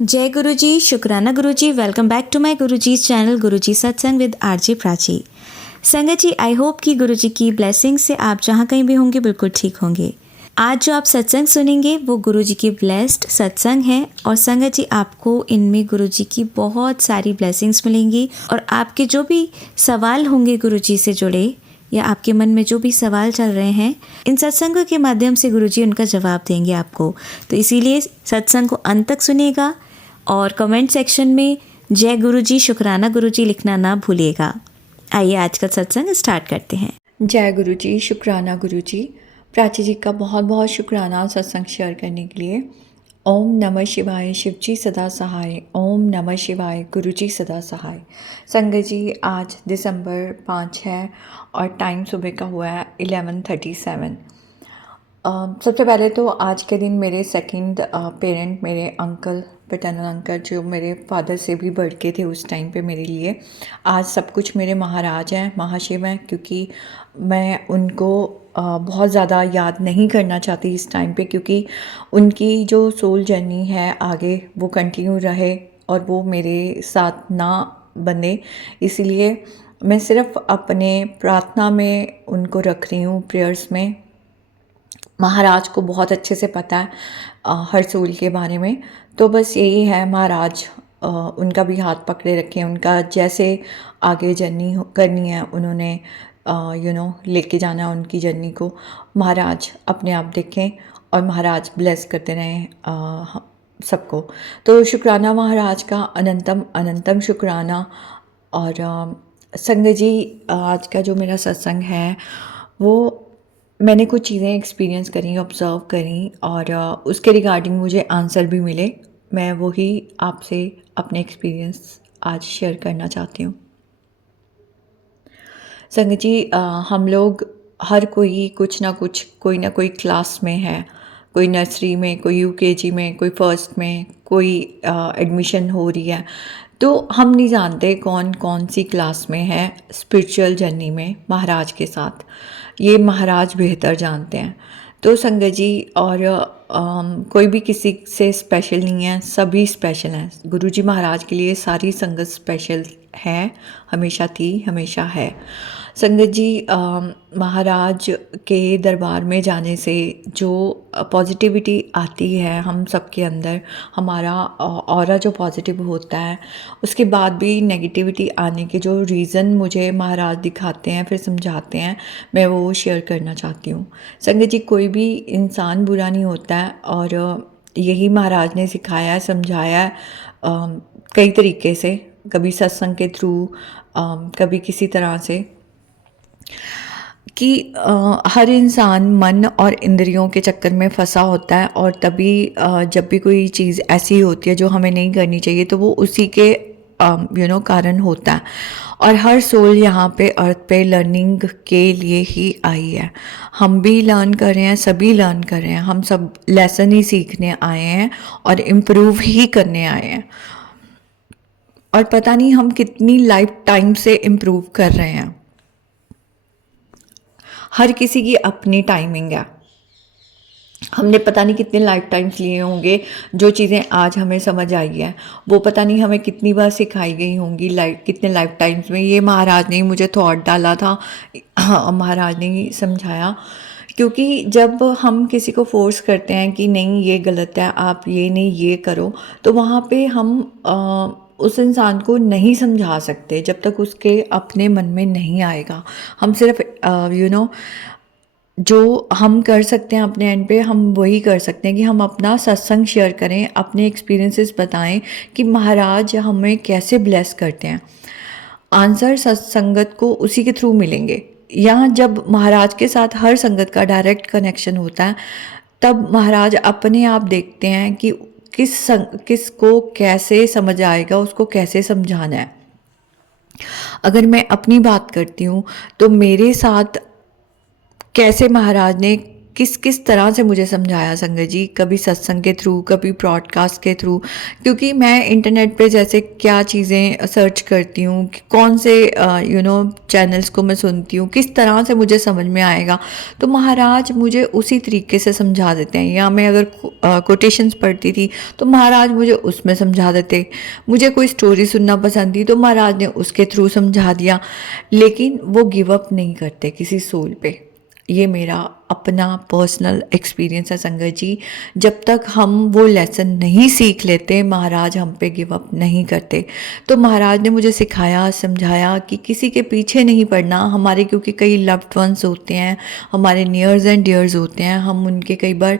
जय गुरु जी, शुक्राना गुरु जी। Welcome back to my Guru ji channel गुरु जी सत्संग विद आरजे प्राची। संगत जी, आई होप कि गुरु जी की ब्लेसिंग से आप जहाँ कहीं भी होंगे बिल्कुल ठीक होंगे। आज जो आप सत्संग सुनेंगे वो गुरु जी की ब्लेस्ड सत्संग है और संगत जी आपको इनमें गुरु जी की बहुत सारी ब्लेसिंग्स मिलेंगी और आपके जो भी सवाल होंगे गुरु जी से जुड़े या आपके मन में जो भी सवाल चल रहे हैं, इन सत्संगों के माध्यम से गुरुजी उनका जवाब देंगे आपको। तो इसीलिए सत्संग को अंत तक सुनिएगा और कमेंट सेक्शन में जय गुरुजी, शुक्राना गुरुजी लिखना ना भूलिएगा। आइए आज का सत्संग स्टार्ट करते हैं। जय गुरु जी, शुक्राना गुरु जी। प्राची जी का बहुत बहुत शुक्राना सत्संग शेयर करने के लिए। ओम नमः शिवाय, शिव जी सदा सहाय। ओम नमः शिवाय, गुरु जी सदा सहाय। संगत जी, आज दिसंबर 5 है और टाइम सुबह का हुआ है 11:37। सबसे पहले तो आज के दिन मेरे सेकंड पेरेंट, मेरे अंकल, पैटर्नल अंकल, जो मेरे फादर से भी बढ़ के थे उस टाइम पे मेरे लिए, आज सब कुछ मेरे महाराज हैं, महाशिव हैं, क्योंकि मैं उनको बहुत ज़्यादा याद नहीं करना चाहती इस टाइम पे, क्योंकि उनकी जो सोल जर्नी है आगे वो कंटिन्यू रहे और वो मेरे साथ ना बने। इसलिए मैं सिर्फ अपने प्रार्थना में उनको रख रही हूँ, प्रेयर्स में। महाराज को बहुत अच्छे से पता है हर सोल के बारे में, तो बस यही है, महाराज उनका भी हाथ पकड़े रखें, उनका जैसे आगे जर्नी करनी है उन्होंने लेके जाना है उनकी जर्नी को। महाराज अपने आप देखें और महाराज ब्लेस करते रहें सबको। तो शुक्राना महाराज का, अनंतम अनंतम शुक्राना। और संगत जी, आज का जो मेरा सत्संग है वो मैंने कुछ चीज़ें एक्सपीरियंस करी, ऑब्ज़र्व करी और उसके रिगार्डिंग मुझे आंसर भी मिले। मैं वही आपसे अपने एक्सपीरियंस आज शेयर करना चाहती हूँ। संगत जी, हम लोग हर कोई कुछ ना कुछ, कोई ना कोई क्लास में है, कोई नर्सरी में, कोई यूकेजी में, कोई फर्स्ट में, कोई एडमिशन हो रही है। तो हम नहीं जानते कौन कौन सी क्लास में है स्पिरिचुअल जर्नी में महाराज के साथ। ये महाराज बेहतर जानते हैं। तो संगत जी, और कोई भी किसी से स्पेशल नहीं है, सभी स्पेशल हैं। गुरुजी महाराज के लिए सारी संगत स्पेशल है, हमेशा थी, हमेशा है। संगत जी, महाराज के दरबार में जाने से जो पॉजिटिविटी आती है हम सबके अंदर, हमारा ऑरा जो पॉजिटिव होता है, उसके बाद भी नेगेटिविटी आने के जो रीज़न मुझे महाराज दिखाते हैं, फिर समझाते हैं, मैं वो शेयर करना चाहती हूँ। संगत जी, कोई भी इंसान बुरा नहीं होता है और यही महाराज ने सिखाया है, समझाया है कई तरीके से, कभी सत्संग के थ्रू, कभी किसी तरह से, कि हर इंसान मन और इंद्रियों के चक्कर में फंसा होता है और तभी जब भी कोई चीज़ ऐसी होती है जो हमें नहीं करनी चाहिए तो वो उसी के कारण होता है। और हर सोल यहाँ पे अर्थ पे लर्निंग के लिए ही आई है। हम भी लर्न कर रहे हैं, सभी लर्न कर रहे हैं, हम सब लेसन ही सीखने आए हैं और इम्प्रूव ही करने आए हैं। और पता नहीं हम कितनी लाइफ टाइम से इम्प्रूव कर रहे हैं। हर किसी की अपनी टाइमिंग है। हमने पता नहीं कितने लाइफ टाइम्स लिए होंगे, जो चीज़ें आज हमें समझ आई है वो पता नहीं हमें कितनी बार सिखाई गई होंगी, कितने लाइफ टाइम्स में। ये महाराज ने मुझे थॉट डाला था, महाराज ने ही समझाया। क्योंकि जब हम किसी को फोर्स करते हैं कि नहीं ये गलत है, आप ये नहीं ये करो, तो वहाँ पे हम उस इंसान को नहीं समझा सकते जब तक उसके अपने मन में नहीं आएगा। हम सिर्फ जो हम कर सकते हैं अपने एंड पे, हम वही कर सकते हैं कि हम अपना सत्संग शेयर करें, अपने एक्सपीरियंसेस बताएं कि महाराज हमें कैसे ब्लेस करते हैं। आंसर सत्संगत को उसी के थ्रू मिलेंगे। यहाँ जब महाराज के साथ हर संगत का डायरेक्ट कनेक्शन होता है, तब महाराज अपने आप देखते हैं कि किसको कैसे समझ आएगा, उसको कैसे समझाना है। अगर मैं अपनी बात करती हूँ तो मेरे साथ कैसे महाराज ने किस किस तरह से मुझे समझाया संगत जी, कभी सत्संग के थ्रू, कभी ब्रॉडकास्ट के थ्रू, क्योंकि मैं इंटरनेट पे जैसे क्या चीज़ें सर्च करती हूँ, कि कौन से चैनल्स को मैं सुनती हूँ, किस तरह से मुझे समझ में आएगा, तो महाराज मुझे उसी तरीके से समझा देते हैं। या मैं अगर कोटेशंस पढ़ती थी तो महाराज मुझे उसमें समझा देते, मुझे कोई स्टोरी सुनना पसंद थी तो महाराज ने उसके थ्रू समझा दिया। लेकिन वो गिव अप नहीं करते किसी सोल पे। ये मेरा अपना पर्सनल एक्सपीरियंस है संगत जी। जब तक हम वो लेसन नहीं सीख लेते, महाराज हम पे गिव अप नहीं करते। तो महाराज ने मुझे सिखाया, समझाया कि किसी के पीछे नहीं पड़ना हमारे, क्योंकि कई लव्ड वंस होते हैं, हमारे नियर्स एंड डियर्स होते हैं, हम उनके कई बार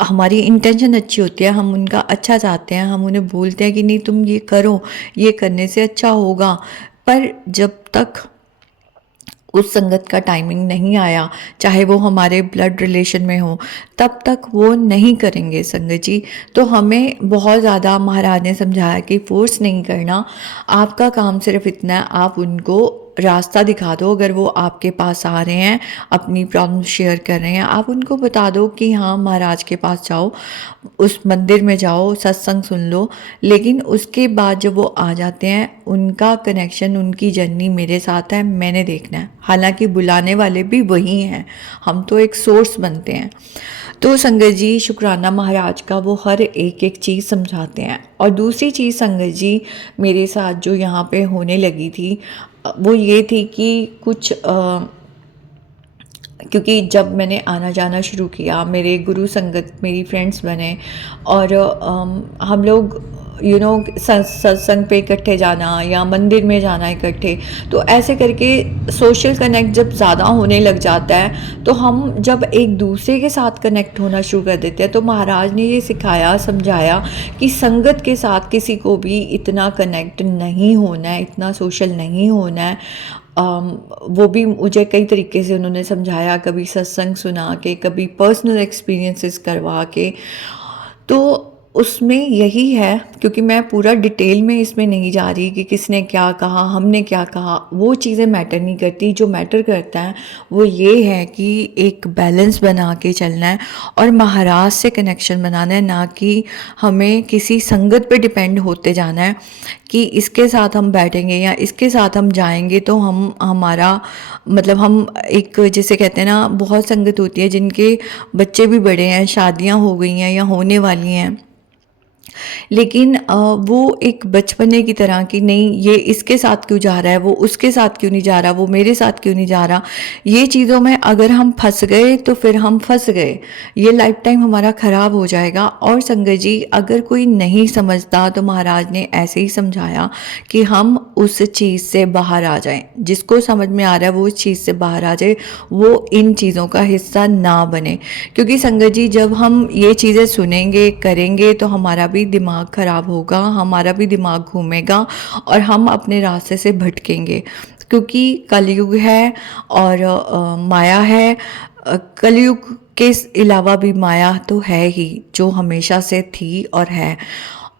हमारी इंटेंशन अच्छी होती है, हम उनका अच्छा चाहते हैं, हम उन्हें बोलते हैं कि नहीं तुम ये करो, ये करने से अच्छा होगा, पर जब तक उस संगत का टाइमिंग नहीं आया, चाहे वो हमारे ब्लड रिलेशन में हो, तब तक वो नहीं करेंगे संगत जी। तो हमें बहुत ज़्यादा महाराज ने समझाया कि फोर्स नहीं करना, आपका काम सिर्फ इतना है, आप उनको रास्ता दिखा दो। अगर वो आपके पास आ रहे हैं, अपनी प्रॉब्लम शेयर कर रहे हैं, आप उनको बता दो कि हाँ महाराज के पास जाओ, उस मंदिर में जाओ, सत्संग सुन लो। लेकिन उसके बाद जब वो आ जाते हैं, उनका कनेक्शन, उनकी जर्नी मेरे साथ है, मैंने देखना है। हालांकि बुलाने वाले भी वही हैं, हम तो एक सोर्स बनते हैं। तो संगत जी शुक्राना महाराज का, वो हर एक एक चीज़ समझाते हैं। और दूसरी चीज़ संगत जी मेरे साथ जो यहाँ पे होने लगी थी, वो ये थी कि कुछ क्योंकि जब मैंने आना जाना शुरू किया, मेरे गुरु संगत, मेरी फ्रेंड्स बने, और हम लोग सत्संग पे इकट्ठे जाना या मंदिर में जाना इकट्ठे, तो ऐसे करके सोशल कनेक्ट जब ज़्यादा होने लग जाता है, तो हम जब एक दूसरे के साथ कनेक्ट होना शुरू कर देते हैं, तो महाराज ने ये सिखाया, समझाया कि संगत के साथ किसी को भी इतना कनेक्ट नहीं होना है, इतना सोशल नहीं होना है। वो भी मुझे कई तरीके से उन्होंने समझाया, कभी सत्संग सुना के, कभी पर्सनल एक्सपीरियंसेस करवा के। तो उसमें यही है, क्योंकि मैं पूरा डिटेल में इसमें नहीं जा रही कि किसने क्या कहा, हमने क्या कहा, वो चीज़ें मैटर नहीं करती। जो मैटर करता है वो ये है कि एक बैलेंस बना के चलना है और महाराज से कनेक्शन बनाना है, ना कि हमें किसी संगत पे डिपेंड होते जाना है कि इसके साथ हम बैठेंगे या इसके साथ हम जाएंगे तो हम हमारा मतलब हम एक, जैसे कहते हैं ना, बहुत संगत होती है जिनके बच्चे भी बड़े हैं, शादियां हो गई हैं या होने वाली हैं, लेकिन वो एक बचपने की तरह की, नहीं ये इसके साथ क्यों जा रहा है, वो उसके साथ क्यों नहीं जा रहा, वो मेरे साथ क्यों नहीं जा रहा, ये चीज़ों में अगर हम फंस गए तो फिर हम फंस गए, ये लाइफ टाइम हमारा ख़राब हो जाएगा। और संगत जी अगर कोई नहीं समझता तो महाराज ने ऐसे ही समझाया कि हम उस चीज़ से बाहर आ जाएं, जिसको समझ में आ रहा है वो उस चीज़ से बाहर आ जाए, वो इन चीज़ों का हिस्सा ना बने। क्योंकि संगत जी जब हम ये चीज़ें सुनेंगे, करेंगे, तो हमारा भी दिमाग खराब होगा, हमारा भी दिमाग घूमेगा और हम अपने रास्ते से भटकेंगे, क्योंकि कलयुग है और माया है। कलयुग के अलावा भी माया तो है ही, जो हमेशा से थी और है,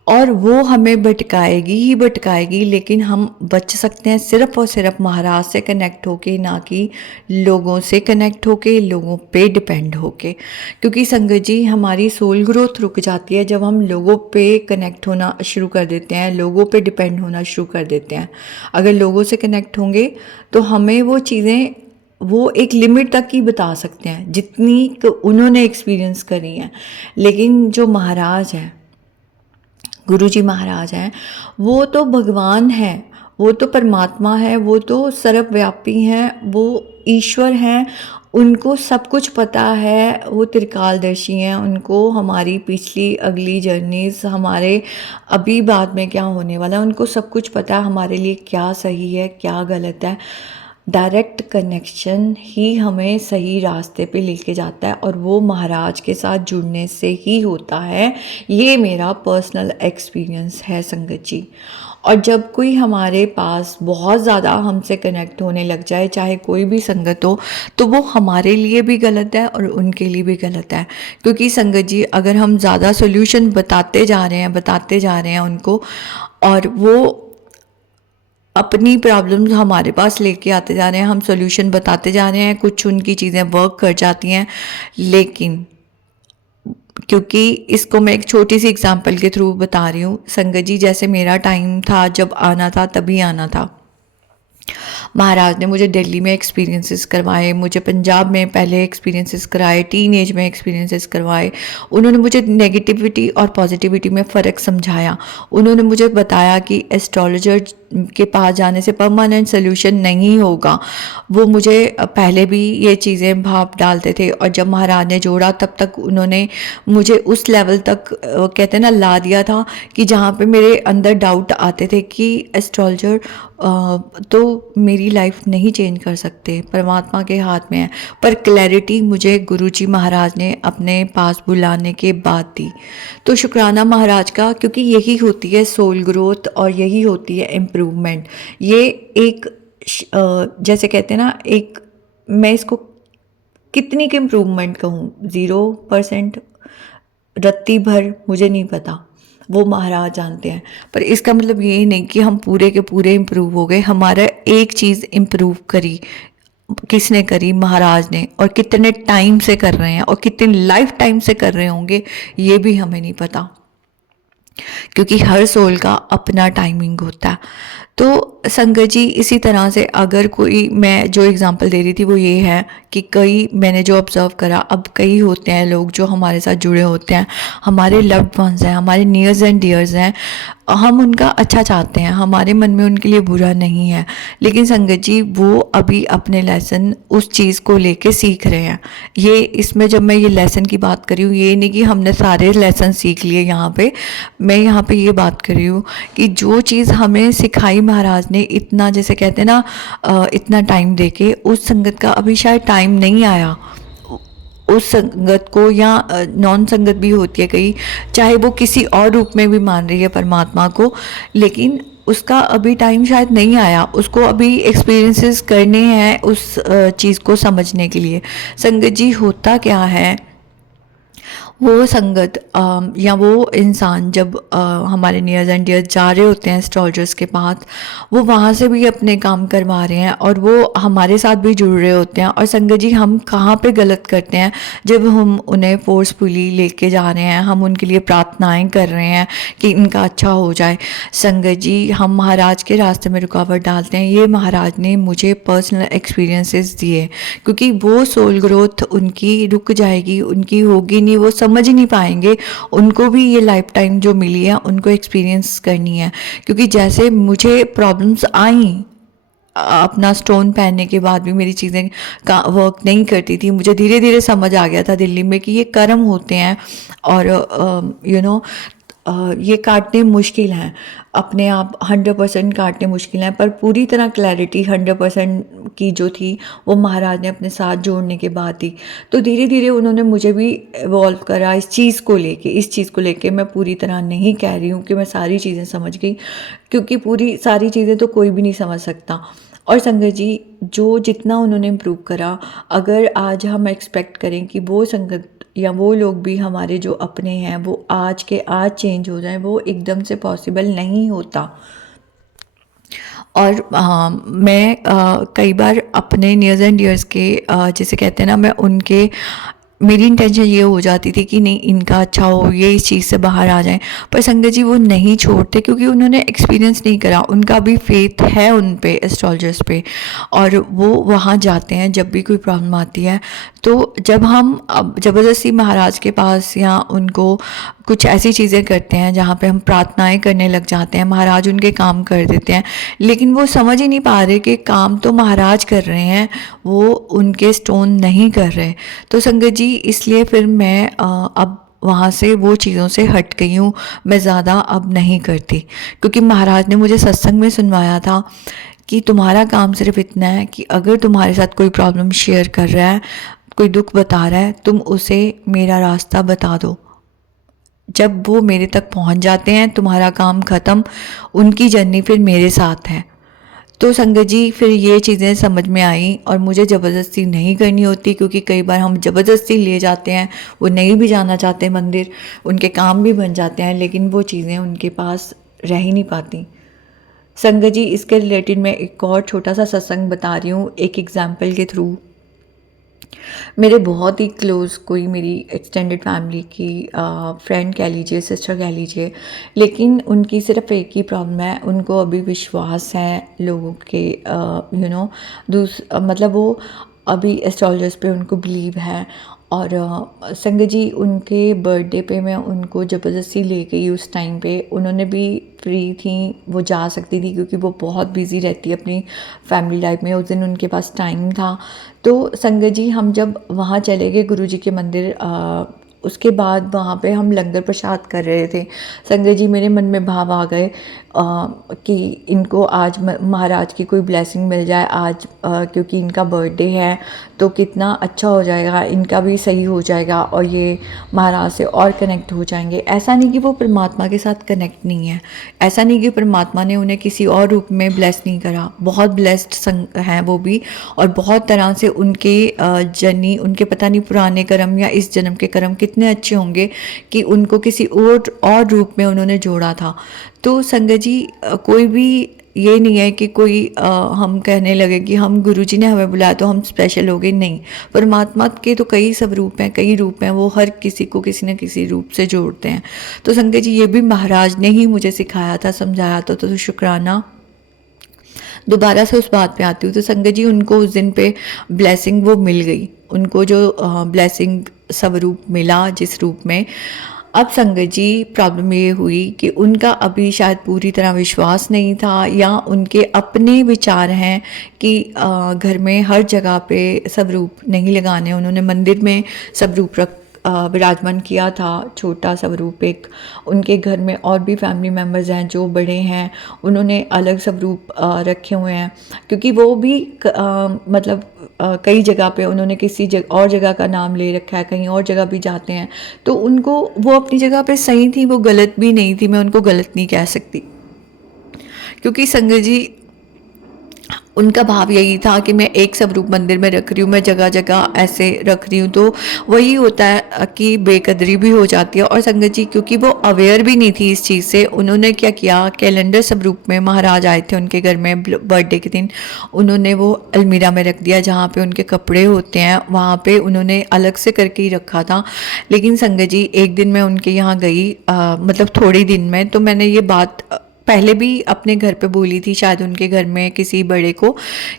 और वो हमें भटकाएगी ही भटकाएगी। लेकिन हम बच सकते हैं सिर्फ और सिर्फ महाराज से कनेक्ट होके, ना कि लोगों से कनेक्ट होके, लोगों पे डिपेंड होके। क्योंकि संगत जी हमारी सोल ग्रोथ रुक जाती है जब हम लोगों पे कनेक्ट होना शुरू कर देते हैं, लोगों पे डिपेंड होना शुरू कर देते हैं। अगर लोगों से कनेक्ट होंगे तो हमें वो चीज़ें, वो एक लिमिट तक ही बता सकते हैं जितनी उन्होंने एक्सपीरियंस करी हैं। लेकिन जो महाराज हैं, गुरु जी महाराज हैं, वो तो भगवान हैं, वो तो परमात्मा है, वो तो सर्वव्यापी हैं, वो ईश्वर हैं, उनको सब कुछ पता है, वो त्रिकालदर्शी हैं, उनको हमारी पिछली अगली जर्नीज, हमारे अभी बाद में क्या होने वाला है, उनको सब कुछ पता है, हमारे लिए क्या सही है क्या गलत है। डायरेक्ट कनेक्शन ही हमें सही रास्ते पे लेके जाता है और वो महाराज के साथ जुड़ने से ही होता है। ये मेरा पर्सनल एक्सपीरियंस है संगत जी। और जब कोई हमारे पास बहुत ज़्यादा हमसे कनेक्ट होने लग जाए, चाहे कोई भी संगत हो, तो वो हमारे लिए भी गलत है और उनके लिए भी गलत है। क्योंकि संगत जी अगर हम ज़्यादा सोल्यूशन बताते जा रहे हैं उनको, और वो अपनी प्रॉब्लम्स हमारे पास लेके आते जा रहे हैं, हम सॉल्यूशन बताते जा रहे हैं, कुछ उनकी चीज़ें वर्क कर जाती हैं, लेकिन क्योंकि इसको मैं एक छोटी सी एग्जांपल के थ्रू बता रही हूँ। संगत जी, जैसे मेरा टाइम था, जब आना था तभी आना था। महाराज ने मुझे दिल्ली में एक्सपीरियंसेस करवाए, मुझे पंजाब में पहले एक्सपीरियंसेस कराए, टीन एज में एक्सपीरियंसेस करवाए। उन्होंने मुझे नेगेटिविटी और पॉजिटिविटी में फ़र्क समझाया। उन्होंने मुझे बताया कि एस्ट्रोलॉजर के पास जाने से परमानेंट सोल्यूशन नहीं होगा। वो मुझे पहले भी ये चीज़ें भाप डालते थे, और जब महाराज ने जोड़ा तब तक उन्होंने मुझे उस लेवल तक कहते हैं ना ला दिया था कि जहाँ पे मेरे अंदर डाउट आते थे कि एस्ट्रोलॉजर तो मेरी लाइफ नहीं चेंज कर सकते, परमात्मा के हाथ में है। पर क्लैरिटी मुझे गुरुजी महाराज ने अपने पास बुलाने के बाद दी। तो शुक्राना महाराज का, क्योंकि यही होती है सोल ग्रोथ और यही होती है इम्प्रूवमेंट। ये एक जैसे कहते हैं ना, एक मैं इसको कितनी की इम्प्रूवमेंट कहूँ, 0%, रत्ती भर, मुझे नहीं पता, वो महाराज जानते हैं। पर इसका मतलब ये नहीं कि हम पूरे के पूरे इम्प्रूव हो गए। हमारा एक चीज़ इम्प्रूव करी, किसने करी? महाराज ने। और कितने टाइम से कर रहे हैं और कितने लाइफ टाइम से कर रहे होंगे, ये भी हमें नहीं पता, क्योंकि हर सोल का अपना टाइमिंग होता है। तो संगत जी, इसी तरह से अगर कोई, मैं जो एग्जांपल दे रही थी वो ये है कि कई मैंने जो ऑब्ज़र्व करा, अब कई होते हैं लोग जो हमारे साथ जुड़े होते हैं, हमारे लव्ड वंस हैं, हमारे नियर्स एंड डियर्स हैं, हम उनका अच्छा चाहते हैं, हमारे मन में उनके लिए बुरा नहीं है, लेकिन संगत जी वो अभी अपने लेसन उस चीज़ को लेके सीख रहे हैं। ये इसमें जब मैं ये लेसन की बात कर रही हूँ, ये नहीं कि हमने सारे लेसन सीख लिए यहाँ पे, मैं यहाँ पे ये बात कर रही हूँ कि जो चीज़ हमें सिखाई महाराज ने, इतना जैसे कहते हैं ना इतना टाइम देके, उस संगत का अभी शायद टाइम नहीं आया उस संगत को, या नॉन संगत भी होती है कई, चाहे वो किसी और रूप में भी मान रही है परमात्मा को, लेकिन उसका अभी टाइम शायद नहीं आया, उसको अभी एक्सपीरियंसेस करने हैं उस चीज़ को समझने के लिए। संगत जी, होता क्या है, वो संगत या वो इंसान जब हमारे नियर्स एंड डियर्स जा रहे होते हैं एस्ट्रोलॉजर्स के पास, वो वहाँ से भी अपने काम करवा रहे हैं और वो हमारे साथ भी जुड़ रहे होते हैं। और संगत जी, हम कहाँ पे गलत करते हैं? जब हम उन्हें फोर्सफुली लेके जा रहे हैं, हम उनके लिए प्रार्थनाएं कर रहे हैं कि इनका अच्छा हो जाए। संगत जी, हम महाराज के रास्ते में रुकावट डालते हैं। ये महाराज ने मुझे पर्सनल एक्सपीरियंसेस दिए, क्योंकि वो सोल ग्रोथ उनकी रुक जाएगी, उनकी होगी नहीं, वो समझ ही नहीं पाएंगे। उनको भी ये लाइफ टाइम जो मिली है उनको एक्सपीरियंस करनी है। क्योंकि जैसे मुझे प्रॉब्लम्स आई, अपना स्टोन पहनने के बाद भी मेरी चीज़ें का वर्क नहीं करती थी, मुझे धीरे धीरे समझ आ गया था दिल्ली में कि ये कर्म होते हैं और ये काटने मुश्किल हैं, अपने आप 100% काटने मुश्किल हैं, पर पूरी तरह क्लैरिटी 100% की जो थी वो महाराज ने अपने साथ जोड़ने के बाद दी। तो धीरे धीरे उन्होंने मुझे भी इवॉल्व करा इस चीज़ को लेके। इस चीज़ को लेके मैं पूरी तरह नहीं कह रही हूँ कि मैं सारी चीज़ें समझ गई, क्योंकि पूरी सारी चीज़ें तो कोई भी नहीं समझ सकता। और संगत जी, जो जितना उन्होंने इम्प्रूव करा, अगर आज हम एक्सपेक्ट करें कि वो संगत या वो लोग भी हमारे जो अपने हैं वो आज के आज चेंज हो जाएं, वो एकदम से पॉसिबल नहीं होता। और मैं कई बार अपने नियर्स एंड डियर्स के जैसे कहते हैं ना, मैं उनके, मेरी इंटेंशन ये हो जाती थी कि नहीं, इनका अच्छा हो, ये इस चीज़ से बाहर आ जाएं। पर संगत जी, वो नहीं छोड़ते, क्योंकि उन्होंने एक्सपीरियंस नहीं करा, उनका भी फेथ है उन पे, एस्ट्रोलॉजर्स पे, और वो वहाँ जाते हैं जब भी कोई प्रॉब्लम आती है। तो जब हम अब ज़बरदस्ती महाराज के पास या उनको कुछ ऐसी चीज़ें करते हैं जहाँ पे हम प्रार्थनाएं करने लग जाते हैं, महाराज उनके काम कर देते हैं, लेकिन वो समझ ही नहीं पा रहे कि काम तो महाराज कर रहे हैं, वो उनके स्टोन नहीं कर रहे। तो संगत जी, इसलिए फिर मैं अब वहाँ से वो चीज़ों से हट गई हूँ, मैं ज़्यादा अब नहीं करती, क्योंकि महाराज ने मुझे सत्संग में सुनवाया था कि तुम्हारा काम सिर्फ इतना है कि अगर तुम्हारे साथ कोई प्रॉब्लम शेयर कर रहा है, कोई दुख बता रहा है, तुम उसे मेरा रास्ता बता दो। जब वो मेरे तक पहुंच जाते हैं, तुम्हारा काम ख़त्म, उनकी जर्नी फिर मेरे साथ है। तो संगत जी, फिर ये चीज़ें समझ में आई और मुझे ज़बरदस्ती नहीं करनी होती, क्योंकि कई बार हम ज़बरदस्ती ले जाते हैं, वो नहीं भी जाना चाहते मंदिर, उनके काम भी बन जाते हैं, लेकिन वो चीज़ें उनके पास रह ही नहीं पाती। संगत जी, इसके रिलेटेड मैं एक और छोटा सा सत्संग बता रही हूँ एक एग्जाम्पल के थ्रू। मेरे बहुत ही क्लोज़ कोई मेरी एक्सटेंडेड फैमिली की फ्रेंड कह लीजिए, सिस्टर कह लीजिए, लेकिन उनकी सिर्फ एक ही प्रॉब्लम है, उनको अभी विश्वास है लोगों के मतलब वो अभी एस्ट्रोलजर्स पे उनको बिलीव है। और संगत जी, उनके बर्थडे पे मैं उनको ज़बरदस्ती ले गई उस टाइम पे। उन्होंने भी फ्री थी, वो जा सकती थी क्योंकि वो बहुत बिज़ी रहती है अपनी फैमिली लाइफ में। उस दिन उनके पास टाइम था। तो संगत जी, हम जब वहाँ चले गए गुरुजी के मंदिर, उसके बाद वहाँ पे हम लंगर प्रसाद कर रहे थे। संगत जी, मेरे मन में भाव आ गए कि इनको आज महाराज की कोई ब्लेसिंग मिल जाए आज, क्योंकि इनका बर्थडे है तो कितना अच्छा हो जाएगा, इनका भी सही हो जाएगा और ये महाराज से और कनेक्ट हो जाएंगे। ऐसा नहीं कि वो परमात्मा के साथ कनेक्ट नहीं है, ऐसा नहीं कि परमात्मा ने उन्हें किसी और रूप में ब्लेस नहीं करा, बहुत ब्लेस्ड हैं वो भी। और बहुत तरह से उनके जर्नी, उनके पता नहीं पुराने कर्म या इस जन्म के कर्म कितने अच्छे होंगे कि उनको किसी और रूप में उन्होंने जोड़ा था। तो संगत जी, कोई भी ये नहीं है कि कोई हम कहने लगे कि हम गुरुजी ने हमें बुलाया तो हम स्पेशल हो गए, नहीं। परमात्मा के तो कई सब रूप हैं, कई रूप हैं, वो हर किसी को किसी न किसी रूप से जोड़ते हैं। तो संगत जी, ये भी महाराज ने ही मुझे सिखाया था, समझाया था, तो शुक्राना। दोबारा से उस बात पे आती हूँ। तो संगत जी, उनको उस दिन पे ब्लेसिंग वो मिल गई, उनको जो ब्लेसिंग सब रूप मिला जिस रूप में। अब संगत जी, प्रॉब्लम ये हुई कि उनका अभी शायद पूरी तरह विश्वास नहीं था, या उनके अपने विचार हैं कि घर में हर जगह पे सब रूप नहीं लगाने। उन्होंने मंदिर में सब रूप विराजमान किया था, छोटा सब रूप एक। उनके घर में और भी फैमिली मेम्बर्स हैं जो बड़े हैं, उन्होंने अलग सब रूप रखे हुए हैं, क्योंकि वो भी मतलब कई जगह पे उन्होंने किसी और जगह का नाम ले रखा है, कहीं और जगह भी जाते हैं। तो उनको, वो अपनी जगह पे सही थी, वो गलत भी नहीं थी, मैं उनको गलत नहीं कह सकती। क्योंकि संगत जी, उनका भाव यही था कि मैं एक स्वरूप मंदिर में रख रही हूँ, मैं जगह जगह ऐसे रख रही हूँ, तो वही होता है कि बेकदरी भी हो जाती है। और संगत जी, क्योंकि वो अवेयर भी नहीं थी इस चीज़ से, उन्होंने क्या किया, कैलेंडर स्वरूप में महाराज आए थे उनके घर में बर्थडे के दिन, उन्होंने वो अलमीरा में रख दिया, जहाँ पे उनके कपड़े होते हैं वहाँ पे उन्होंने अलग से करके ही रखा था। लेकिन संगत जी, एक दिन मैं उनके यहाँ गई, मतलब थोड़े दिन में, तो मैंने ये बात पहले भी अपने घर पे बोली थी, शायद उनके घर में किसी बड़े को,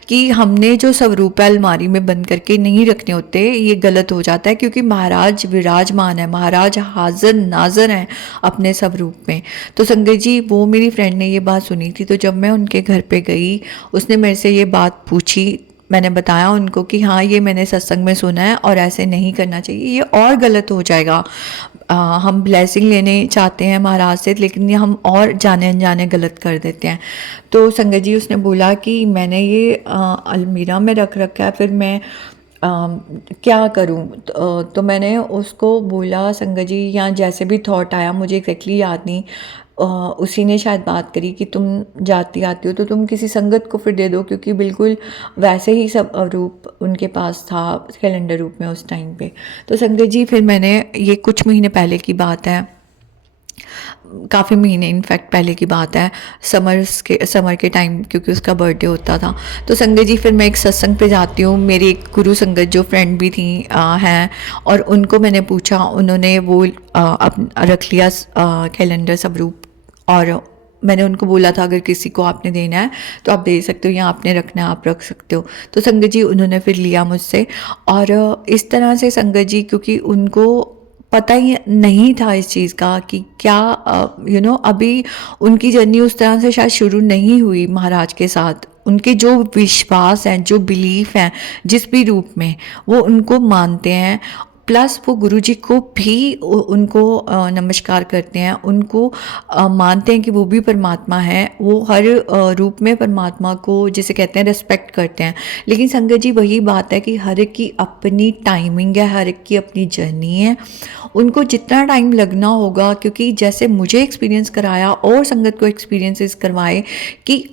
कि हमने जो स्वरूप है अलमारी में बंद करके नहीं रखने होते, ये गलत हो जाता है, क्योंकि महाराज विराजमान है, महाराज हाजिर नाजर हैं अपने स्वरूप में। तो संगत जी, वो मेरी फ्रेंड ने ये बात सुनी थी, तो जब मैं उनके घर पे गई, उसने मेरे से ये बात पूछी, मैंने बताया उनको कि हाँ, ये मैंने सत्संग में सुना है और ऐसे नहीं करना चाहिए, ये और गलत हो जाएगा। हम ब्लेसिंग लेने चाहते हैं महाराज से, लेकिन ये हम और जाने अनजाने गलत कर देते हैं। तो संगत जी, उसने बोला कि मैंने ये अलमीरा में रख रखा है, फिर मैं क्या करूं? तो मैंने उसको बोला, संगत जी, या जैसे भी थॉट आया, मुझे एग्जैक्टली याद नहीं, उसी ने शायद बात करी कि तुम जाती आती हो तो तुम किसी संगत को फिर दे दो, क्योंकि बिल्कुल वैसे ही सब रूप उनके पास था कैलेंडर रूप में उस टाइम पे। तो संगत जी, फिर मैंने, ये कुछ महीने पहले की बात है, काफ़ी महीने इनफैक्ट पहले की बात है, समर के टाइम, क्योंकि उसका बर्थडे होता था। तो संगत जी, फिर मैं एक सत्संग पे जाती हूँ, मेरी एक गुरु संगत जो फ्रेंड भी थी हैं, और उनको मैंने पूछा, उन्होंने वो रख लिया कैलेंडर स्वरूप, और मैंने उनको बोला था अगर किसी को आपने देना है तो आप दे सकते हो, या आपने रखना है आप रख सकते हो। तो संगत जी, उन्होंने फिर लिया मुझसे, और इस तरह से संगत जी, क्योंकि उनको पता ही नहीं था इस चीज़ का कि क्या अभी उनकी जर्नी उस तरह से शायद शुरू नहीं हुई महाराज के साथ। उनके जो विश्वास हैं, जो बिलीफ हैं, जिस भी रूप में वो उनको मानते हैं, प्लस वो गुरुजी को भी उनको नमस्कार करते हैं, उनको मानते हैं कि वो भी परमात्मा है, वो हर रूप में परमात्मा को जिसे कहते हैं रिस्पेक्ट करते हैं। लेकिन संगत जी, वही बात है कि हर एक की अपनी टाइमिंग है, हर एक की अपनी जर्नी है, उनको जितना टाइम लगना होगा, क्योंकि जैसे मुझे एक्सपीरियंस कराया और संगत को एक्सपीरियंसेस करवाए कि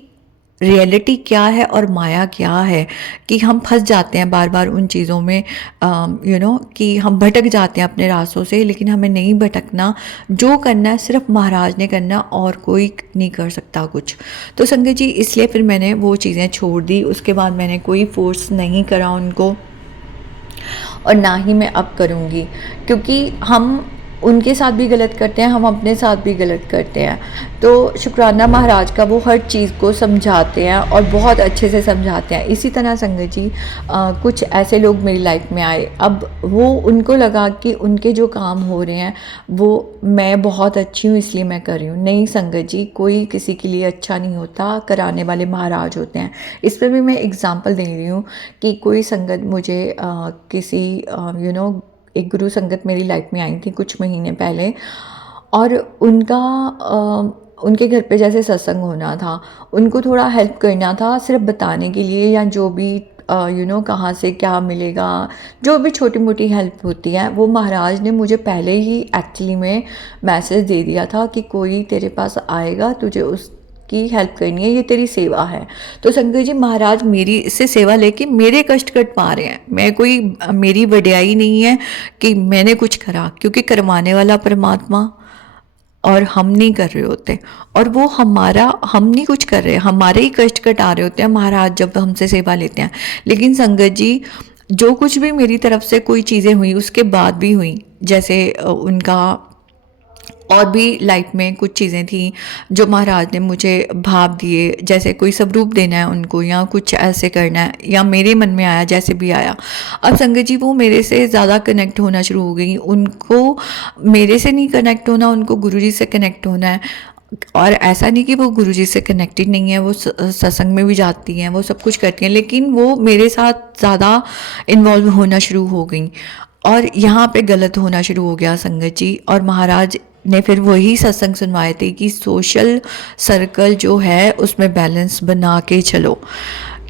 रियलिटी क्या है और माया क्या है, कि हम फंस जाते हैं बार बार उन चीज़ों में, कि हम भटक जाते हैं अपने रास्तों से। लेकिन हमें नहीं भटकना, जो करना है सिर्फ महाराज ने करना और कोई नहीं कर सकता कुछ। तो संगत जी, इसलिए फिर मैंने वो चीज़ें छोड़ दी। उसके बाद मैंने कोई फोर्स नहीं करा उनको, और ना ही मैं अब करूँगी, क्योंकि हम उनके साथ भी गलत करते हैं, हम अपने साथ भी गलत करते हैं। तो शुक्राना महाराज का, वो हर चीज़ को समझाते हैं और बहुत अच्छे से समझाते हैं। इसी तरह संगत जी, कुछ ऐसे लोग मेरी लाइफ में आए, अब वो उनको लगा कि उनके जो काम हो रहे हैं वो मैं बहुत अच्छी हूँ इसलिए मैं कर रही हूँ। नहीं संगत जी, कोई किसी के लिए अच्छा नहीं होता, कराने वाले महाराज होते हैं। इस पर भी मैं एग्जांपल दे रही हूँ कि कोई संगत मुझे किसी एक गुरु संगत मेरी लाइफ में आई थी कुछ महीने पहले, और उनके घर पे जैसे सत्संग होना था, उनको थोड़ा हेल्प करना था सिर्फ बताने के लिए, या जो भी कहाँ से क्या मिलेगा, जो भी छोटी मोटी हेल्प होती है, वो महाराज ने मुझे पहले ही एक्चुअली में मैसेज दे दिया था कि कोई तेरे पास आएगा, तुझे उसकी हेल्प करनी है, ये तेरी सेवा है। तो शंकर जी महाराज मेरी इससे सेवा लेके मेरे कष्ट कट पा रहे हैं। मैं कोई, मेरी वड्याई नहीं है कि मैंने कुछ करा, क्योंकि करवाने वाला परमात्मा और हम नहीं कर रहे होते, और वो हम नहीं कुछ कर रहे, हमारे ही कष्ट कटा रहे होते हैं महाराज जब हमसे सेवा लेते हैं। लेकिन संगत जी, जो कुछ भी मेरी तरफ से कोई चीज़ें हुई उसके बाद भी हुई, जैसे उनका और भी लाइफ में कुछ चीज़ें थी जो महाराज ने मुझे भाव दिए, जैसे कोई स्वरूप देना है उनको, या कुछ ऐसे करना है, या मेरे मन में आया जैसे भी आया। अब संगत जी, वो मेरे से ज़्यादा कनेक्ट होना शुरू हो गई। उनको मेरे से नहीं कनेक्ट होना, उनको गुरुजी से कनेक्ट होना है। और ऐसा नहीं कि वो गुरुजी से कनेक्टेड नहीं है, वो सत्संग में भी जाती हैं, वो सब कुछ करती हैं, लेकिन वो मेरे साथ ज़्यादा इन्वॉल्व होना शुरू हो गई, और यहाँ पे गलत होना शुरू हो गया संगत जी। और महाराज ने फिर वही सत्संग सुनवाए थे कि सोशल सर्कल जो है उसमें बैलेंस बना के चलो,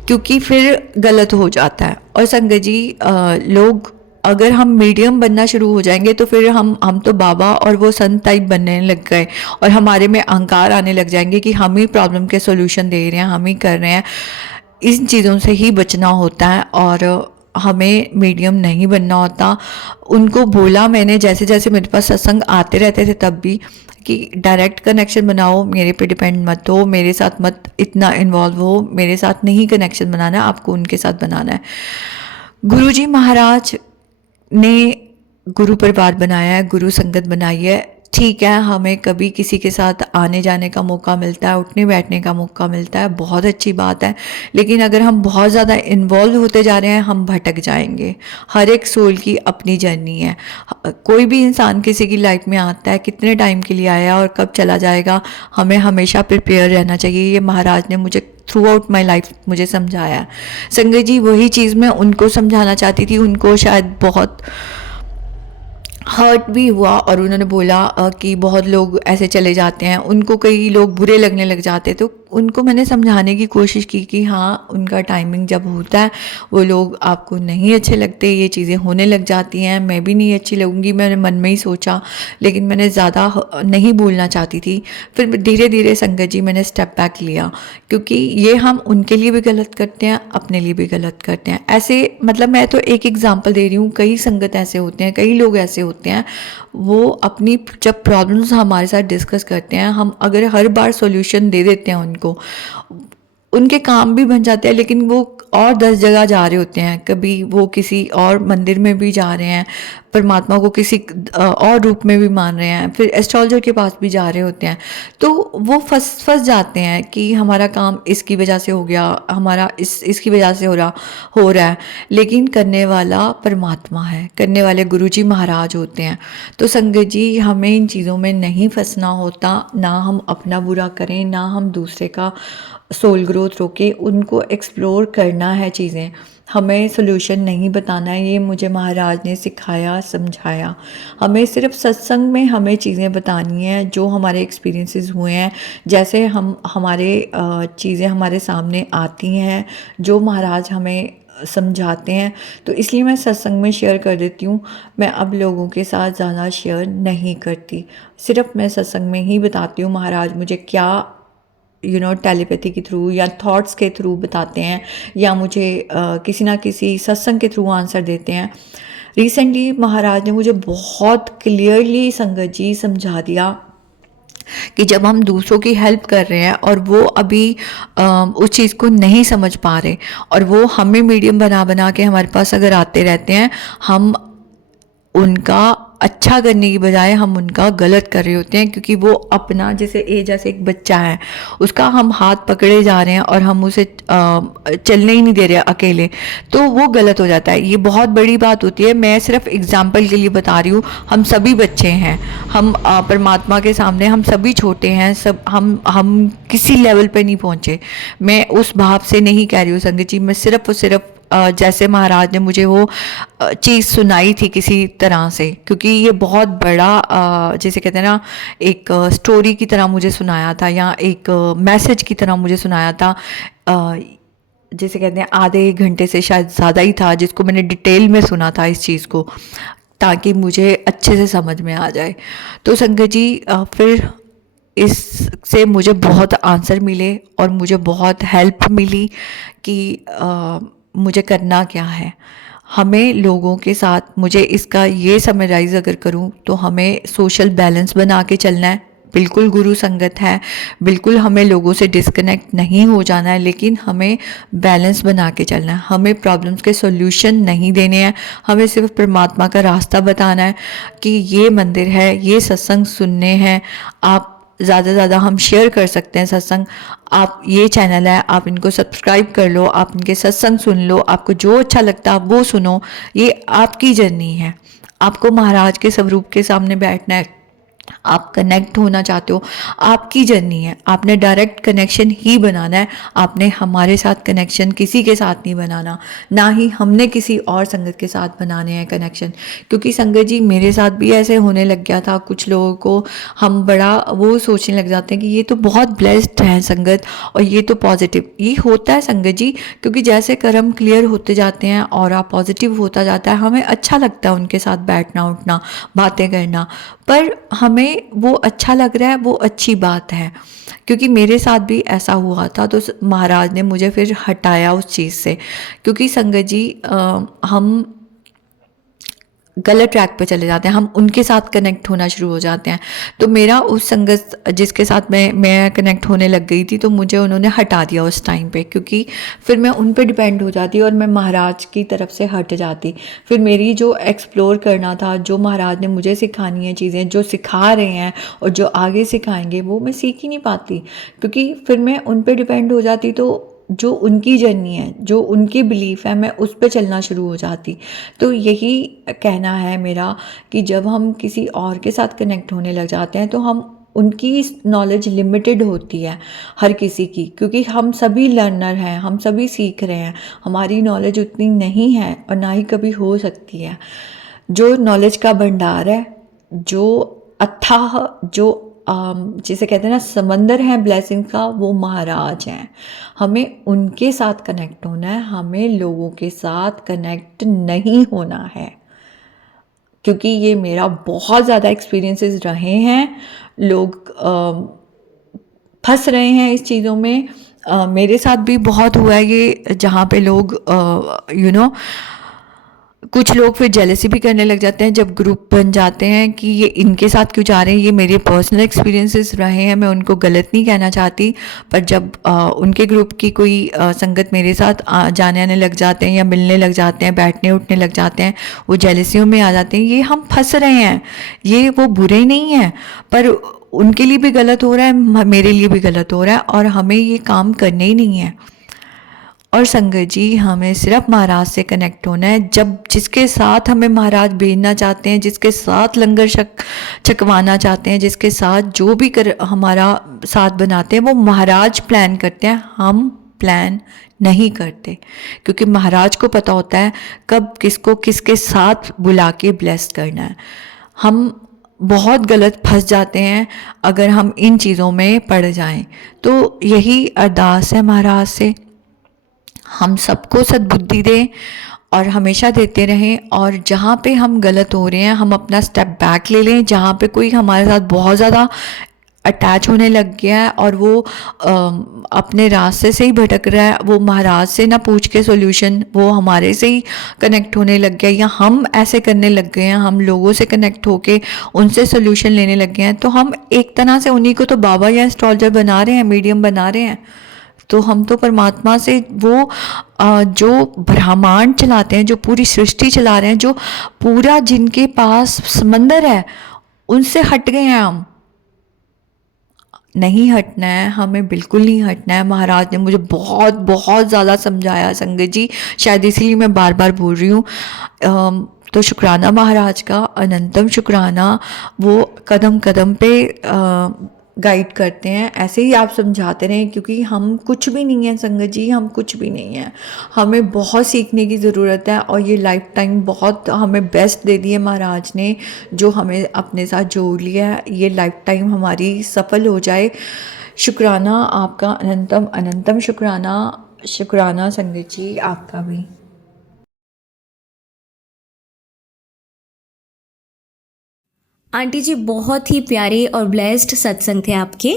क्योंकि फिर गलत हो जाता है। और संगत जी, लोग अगर हम मीडियम बनना शुरू हो जाएंगे तो फिर हम तो बाबा और वो संत टाइप बनने लग गए, और हमारे में अहंकार आने लग जाएंगे कि हम ही प्रॉब्लम के सॉल्यूशन दे रहे हैं, हम ही कर रहे हैं। इन चीज़ों से ही बचना होता है, और हमें मीडियम नहीं बनना होता। उनको बोला मैंने, जैसे जैसे मेरे पास सत्संग आते रहते थे तब भी, कि डायरेक्ट कनेक्शन बनाओ, मेरे पे डिपेंड मत हो, मेरे साथ मत इतना इन्वॉल्व हो, मेरे साथ नहीं कनेक्शन बनाना है, आपको उनके साथ बनाना है। गुरुजी महाराज ने गुरु परिवार बनाया है, गुरु संगत बनाई है। ठीक है, हमें कभी किसी के साथ आने जाने का मौका मिलता है, उठने बैठने का मौका मिलता है, बहुत अच्छी बात है। लेकिन अगर हम बहुत ज़्यादा इन्वॉल्व होते जा रहे हैं, हम भटक जाएंगे। हर एक सोल की अपनी जर्नी है। कोई भी इंसान किसी की लाइफ में आता है, कितने टाइम के लिए आया और कब चला जाएगा, हमें हमेशा प्रिपेयर रहना चाहिए। ये महाराज ने मुझे थ्रू आउट माई लाइफ मुझे समझाया। संगत जी, वही चीज़ मैं उनको समझाना चाहती थी। उनको शायद बहुत हर्ट भी हुआ, और उन्होंने बोला कि बहुत लोग ऐसे चले जाते हैं, उनको कई लोग बुरे लगने लग जाते हैं। तो उनको मैंने समझाने की कोशिश की कि हाँ, उनका टाइमिंग जब होता है, वो लोग आपको नहीं अच्छे लगते, ये चीज़ें होने लग जाती हैं, मैं भी नहीं अच्छी लगूंगी, मैंने मन में ही सोचा। लेकिन मैंने ज़्यादा नहीं बोलना चाहती थी। फिर धीरे धीरे संगत जी मैंने स्टेप बैक लिया, क्योंकि ये हम उनके लिए भी गलत करते हैं, अपने लिए भी गलत करते हैं। ऐसे मतलब मैं तो एक एग्जांपल दे रही हूँ, कई संगत ऐसे होते हैं, कई लोग ऐसे होते हैं, वो अपनी जब प्रॉब्लम्स हमारे साथ डिस्कस करते हैं, हम अगर हर बार सॉल्यूशन दे देते हैं उनको, उनके काम भी बन जाते हैं, लेकिन वो और 10 जगह जा रहे होते हैं। कभी वो किसी और मंदिर में भी जा रहे हैं, परमात्मा को किसी और रूप में भी मान रहे हैं, फिर एस्ट्रोलॉजर के पास भी जा रहे होते हैं। तो वो फंस जाते हैं कि हमारा काम इसकी वजह से हो गया, हमारा इसकी वजह से हो रहा है। लेकिन करने वाला परमात्मा है, करने वाले गुरुजी महाराज होते हैं। तो संगत जी, हमें इन चीज़ों में नहीं फंसना होता, ना हम अपना बुरा करें, ना हम दूसरे का सोल ग्रोथ रोके, उनको एक्सप्लोर करना है चीज़ें, हमें सोल्यूशन नहीं बताना है। ये मुझे महाराज ने सिखाया, समझाया। हमें सिर्फ सत्संग में हमें चीज़ें बतानी हैं जो हमारे एक्सपीरियंसेस हुए हैं, जैसे हमारे चीज़ें हमारे सामने आती हैं, जो महाराज हमें समझाते हैं। तो इसलिए मैं सत्संग में शेयर कर देती हूँ। मैं अब लोगों के साथ ज़्यादा शेयर नहीं करती, सिर्फ मैं सत्संग में ही बताती हूँ महाराज मुझे क्या टेलीपैथी के थ्रू या थॉट्स के थ्रू बताते हैं, या मुझे किसी ना किसी सत्संग के थ्रू आंसर देते हैं। रिसेंटली महाराज ने मुझे बहुत क्लियरली संगत जी समझा दिया कि जब हम दूसरों की हेल्प कर रहे हैं और वो अभी उस चीज़ को नहीं समझ पा रहे, और वो हमें मीडियम बना बना के हमारे पास अगर आते रहते हैं, हम उनका अच्छा करने की बजाय हम उनका गलत कर रहे होते हैं, क्योंकि वो अपना जैसे एक बच्चा है, उसका हम हाथ पकड़े जा रहे हैं और हम उसे चलने ही नहीं दे रहे अकेले, तो वो गलत हो जाता है। ये बहुत बड़ी बात होती है। मैं सिर्फ एग्जाम्पल के लिए बता रही हूँ। हम सभी बच्चे हैं, हम परमात्मा के सामने हम सभी छोटे हैं, सब हम किसी लेवल पे नहीं पहुँचे। मैं उस भाव से नहीं कह रही हूँ संगत जी, मैं सिर्फ और सिर्फ जैसे महाराज ने मुझे वो चीज़ सुनाई थी किसी तरह से, क्योंकि ये बहुत बड़ा जैसे कहते हैं ना, एक स्टोरी की तरह मुझे सुनाया था, या एक मैसेज की तरह मुझे सुनाया था। जैसे कहते हैं आधे घंटे से शायद ज़्यादा ही था, जिसको मैंने डिटेल में सुना था इस चीज़ को, ताकि मुझे अच्छे से समझ में आ जाए। तो संगत जी फिर इससे मुझे बहुत आंसर मिले और मुझे बहुत हेल्प मिली कि मुझे करना क्या है। हमें लोगों के साथ, मुझे इसका ये समराइज़ अगर करूं तो हमें सोशल बैलेंस बना के चलना है। बिल्कुल गुरु संगत है, बिल्कुल हमें लोगों से डिस्कनेक्ट नहीं हो जाना है, लेकिन हमें बैलेंस बना के चलना है। हमें प्रॉब्लम्स के सॉल्यूशन नहीं देने हैं, हमें सिर्फ परमात्मा का रास्ता बताना है कि ये मंदिर है, ये सत्संग सुनने हैं। आप ज़्यादा से ज़्यादा हम शेयर कर सकते हैं सत्संग। आप ये चैनल है, आप इनको सब्सक्राइब कर लो, आप इनके सत्संग सुन लो, आपको जो अच्छा लगता है आप वो सुनो। ये आपकी जर्नी है, आपको महाराज के स्वरूप के सामने बैठना है, आप कनेक्ट होना चाहते हो, आपकी जर्नी है। आपने डायरेक्ट कनेक्शन ही बनाना है, आपने हमारे साथ कनेक्शन किसी के साथ नहीं बनाना, ना ही हमने किसी और संगत के साथ बनाने हैं कनेक्शन। क्योंकि संगत जी मेरे साथ भी ऐसे होने लग गया था। कुछ लोगों को हम बड़ा वो सोचने लग जाते हैं कि ये तो बहुत ब्लेस्ड है संगत, और ये तो पॉजिटिव। ये होता है संगत जी, क्योंकि जैसे कर्म क्लियर होते जाते हैं और आप पॉजिटिव होता जाता है, हमें अच्छा लगता है उनके साथ बैठना उठना बातें करना। पर हमें वो अच्छा लग रहा है, वो अच्छी बात है, क्योंकि मेरे साथ भी ऐसा हुआ था। तो महाराज ने मुझे फिर हटाया उस चीज़ से, क्योंकि संगत जी हम गलत ट्रैक पे चले जाते हैं, हम उनके साथ कनेक्ट होना शुरू हो जाते हैं। तो मेरा उस संगत जिसके साथ मैं कनेक्ट होने लग गई थी, तो मुझे उन्होंने हटा दिया उस टाइम पे, क्योंकि फिर मैं उन पे डिपेंड हो जाती और मैं महाराज की तरफ से हट जाती। फिर मेरी जो एक्सप्लोर करना था, जो महाराज ने मुझे सिखानी है चीज़ें, जो सिखा रहे हैं और जो आगे सिखाएंगे, वो मैं सीख ही नहीं पाती, क्योंकि फिर मैं उन पे डिपेंड हो जाती। तो जो उनकी जर्नी है, जो उनकी बिलीफ है, मैं उस पे चलना शुरू हो जाती। तो यही कहना है मेरा कि जब हम किसी और के साथ कनेक्ट होने लग जाते हैं, तो हम उनकी नॉलेज लिमिटेड होती है हर किसी की, क्योंकि हम सभी लर्नर हैं, हम सभी सीख रहे हैं। हमारी नॉलेज उतनी नहीं है और ना ही कभी हो सकती है। जो नॉलेज का भंडार है, जो अथाह, जो जिसे कहते हैं ना समंदर है ब्लेसिंग का, वो महाराज हैं। हमें उनके साथ कनेक्ट होना है, हमें लोगों के साथ कनेक्ट नहीं होना है, क्योंकि ये मेरा बहुत ज़्यादा एक्सपीरियंसेस रहे हैं। लोग फंस रहे हैं इस चीज़ों में। मेरे साथ भी बहुत हुआ है ये, जहाँ पे लोग कुछ लोग फिर जेलसी भी करने लग जाते हैं जब ग्रुप बन जाते हैं कि ये इनके साथ क्यों जा रहे हैं। ये मेरे पर्सनल एक्सपीरियंसेस रहे हैं, मैं उनको गलत नहीं कहना चाहती, पर जब उनके ग्रुप की कोई संगत मेरे साथ जाने आने लग जाते हैं या मिलने लग जाते हैं, बैठने उठने लग जाते हैं, वो जेलसियों में आ जाते हैं। ये हम फंस रहे हैं, ये वो बुरे नहीं हैं, पर उनके लिए भी गलत हो रहा है, मेरे लिए भी गलत हो रहा है, और हमें ये काम करने ही नहीं है। और संगत जी हमें सिर्फ महाराज से कनेक्ट होना है। जब जिसके साथ हमें महाराज भेजना चाहते हैं, जिसके साथ लंगर छकवाना चाहते हैं, जिसके साथ जो भी हमारा साथ बनाते हैं, वो महाराज प्लान करते हैं, हम प्लान नहीं करते, क्योंकि महाराज को पता होता है कब किसको किसके साथ बुला के ब्लेस करना है। हम बहुत गलत फंस जाते हैं अगर हम इन चीज़ों में पड़ जाएं। तो यही अरदास है महाराज से, हम सबको सद्बुद्धि दें और हमेशा देते रहें। और जहाँ पे हम गलत हो रहे हैं, हम अपना स्टेप बैक ले लें। जहाँ पे कोई हमारे साथ बहुत ज़्यादा अटैच होने लग गया है और वो अपने रास्ते से ही भटक रहा है। वो महाराज से ना पूछ के सॉल्यूशन वो हमारे से ही कनेक्ट होने लग गया, या हम ऐसे करने लग गए हैं, हम लोगों से कनेक्ट होके उनसे सॉल्यूशन लेने लग गए हैं। तो हम एक तरह से उन्हीं को तो बाबा या एस्ट्रोलॉजर बना रहे हैं, मीडियम बना रहे हैं। तो हम तो परमात्मा से वो जो ब्रह्मांड चलाते हैं, जो पूरी सृष्टि चला रहे हैं, जो पूरा जिनके पास समंदर है, उनसे हट गए हैं। हम नहीं हटना है, हमें बिल्कुल नहीं हटना है। महाराज ने मुझे बहुत बहुत ज़्यादा समझाया संगत जी, शायद इसीलिए मैं बार बार बोल रही हूँ। तो शुक्राना महाराज का, अनंतम शुक्राना। वो कदम कदम पे गाइड करते हैं, ऐसे ही आप समझाते रहें, क्योंकि हम कुछ भी नहीं हैं संगत जी, हम कुछ भी नहीं हैं। हमें बहुत सीखने की ज़रूरत है, और ये लाइफ टाइम बहुत हमें बेस्ट दे दी है महाराज ने, जो हमें अपने साथ जोड़ लिया है। ये लाइफ टाइम हमारी सफल हो जाए। शुक्राना आपका, अनंतम अनंतम शुक्राना। शुक्राना संगत जी आपका भी। आंटी जी, बहुत ही प्यारे और ब्लेस्ड सत्संग थे आपके,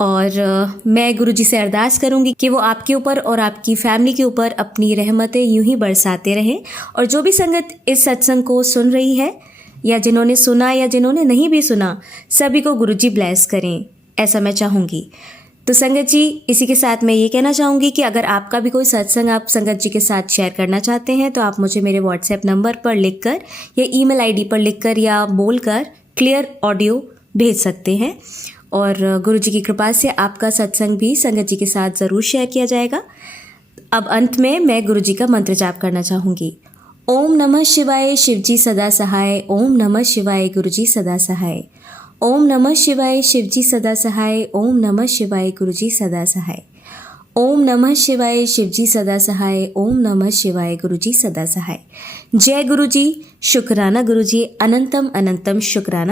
और मैं गुरुजी से अरदास करूंगी कि वो आपके ऊपर और आपकी फैमिली के ऊपर अपनी रहमतें यूं ही बरसाते रहें। और जो भी संगत इस सत्संग को सुन रही है, या जिन्होंने सुना या जिन्होंने नहीं भी सुना, सभी को गुरुजी ब्लेस करें, ऐसा मैं चाहूँगी। तो संगत जी, इसी के साथ मैं ये कहना चाहूँगी कि अगर आपका भी कोई सत्संग आप संगत जी के साथ शेयर करना चाहते हैं, तो आप मुझे मेरे व्हाट्सएप नंबर पर लिखकर या ईमेल आईडी पर लिखकर या बोलकर क्लियर ऑडियो भेज सकते हैं, और गुरुजी की कृपा से आपका सत्संग भी संगत जी के साथ ज़रूर शेयर किया जाएगा। अब अंत में मैं गुरुजी का मंत्र जाप करना चाहूँगी। ओम नमः शिवाय, शिवजी सदा सहाय। ओम नमः शिवाय, गुरुजी सदा सहाय। ओम नमः शिवाय, शिवजी सदा सहाय। ओम नमः शिवाय, गुरुजी सदा सहाय। ओम नमः शिवाय, शिवजी सदा सहाय। ओम नमः शिवाय, गुरुजी सदा सहाय। जय गुरुजी। शुक्राना गुरुजी, अनंतम अनंतम शुक्राना।